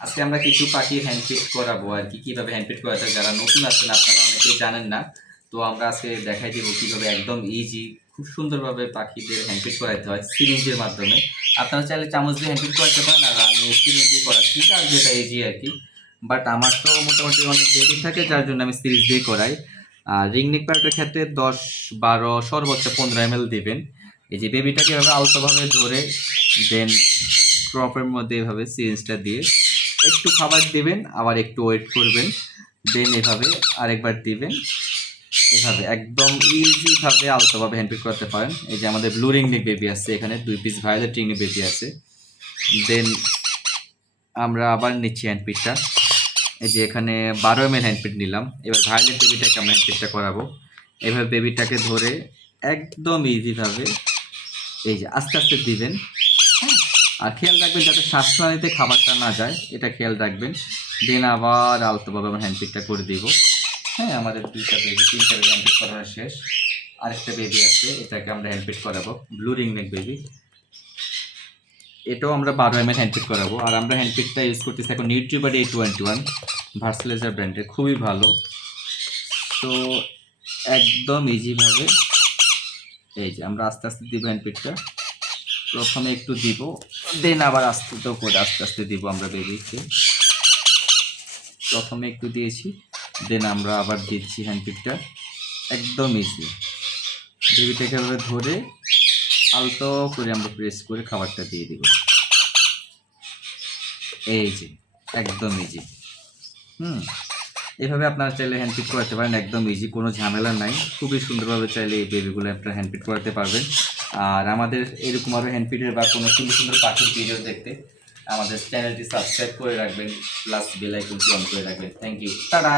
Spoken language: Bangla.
আজকে আমরা কিছু পাখির হ্যান্ডফিট করাবো আর কি, কিভাবে হ্যান্ডফিট করাতে হয়। যারা নতুন আছেন আপনারা অনেকেই জানেন না, তো আমরা আজকে দেখাই দেবো কিভাবে একদম ইজি খুব সুন্দরভাবে পাখিদের হ্যান্ডফিট করাতে হয় সিরিঞ্জের মাধ্যমে। আপনারা চাইলে চামচ দিয়ে হ্যান্ডফিট করাতে পারেন, আর আমি সিরিঞ্জ দিয়ে করাচ্ছি, আর যেটা ইজি আর কি। বাট আমার তো মোটামুটি অনেক বেবি থাকে, যার জন্য আমি সিরিঞ্জ দিয়ে করাই। আর রিং নেক প্যারটের ক্ষেত্রে 10-12 সর্বোচ্চ 15 ml দিবেন। এই যে বেবিটাকে এভাবে আলতোভাবে ধরে দেন ক্রপের মধ্যে এভাবে সিরিঞ্জটা দিয়ে একটু খাবার দিবেন, আবার একটু ওয়েট করবেন, দেন এভাবে আরেকবার দিবেন। এভাবে একদম ইজিভাবে আলতোভাবে হ্যান্ডপিক করতে পারেন। এই যে আমাদের ব্লু রিংনেক বেবি আছে, এখানে 2 পিস ভায়োলেট রিংনেক বেবি আছে। দেন আমরা আবার নিচ্ছি হ্যান্ডপিকটা। এই যে এখানে 12 ml হ্যান্ডপিক নিলাম। এবার ভায়োলেট বেবিটাকে আমরা হ্যান্ডপিকটা করাবো। এভাবে বেবিটাকে ধরে একদম ইজিভাবে এই যে আস্তে আস্তে দিবেন। আর খেয়াল রাখবেন যাতে শ্বাসনালীতে খাবারটা না যায়, এটা খেয়াল রাখবেন। দেন আবার আলতোভাবে আমরা হ্যান্ডপিকটা করে দিব। হ্যাঁ, আমাদের 2টা বেবি 3টা বেবি হ্যান্ডপিক করানো শেষ। আরেকটা বেবি আছে, এটাকে আমরা হ্যান্ডপিক করাবো, ব্লু রিংনেক বেবি। এটাও আমরা 12 ml হ্যান্ডপিক করাবো। আর আমরা হ্যান্ডপিকটা ইউজ করতেছি এখন নিউট্রিবাড A21 ভার্সেলাইজার ব্র্যান্ডের, খুবই ভালো। তো একদম ইজিভাবে এই যে আমরা আস্তে আস্তে দিব হ্যান্ডপিকটা। প্রথমে একটু দিব, দেন আবার আস্তে করে আস্তে আস্তে দিব আমরা বেবিকে। প্রথমে একটু দিয়েছি, দেন আমরা আবার দিচ্ছি হ্যান্ডপিকটা। একদম ইজি, বেবিটাকে এভাবে ধরে আলতো করে আমরা প্রেস করে খাবারটা দিয়ে দিব। এই যে একদম ইজি। এভাবে আপনারা চাইলে হ্যান্ডপিক করাতে পারেন, একদম ইজি, কোনো ঝামেলা নাই। খুবই সুন্দরভাবে চাইলে এই বেবিগুলো আপনারা হ্যান্ডপিক করাতে পারবেন। আর আমাদের এরকম আরও হ্যান্ডপিটের বা কোনো সুন্দর সুন্দর পাখির ভিডিও দেখতে আমাদের চ্যানেলটি সাবস্ক্রাইব করে রাখবেন, প্লাস বেল আইকনটি অন করে রাখবেন। Thank you, tata.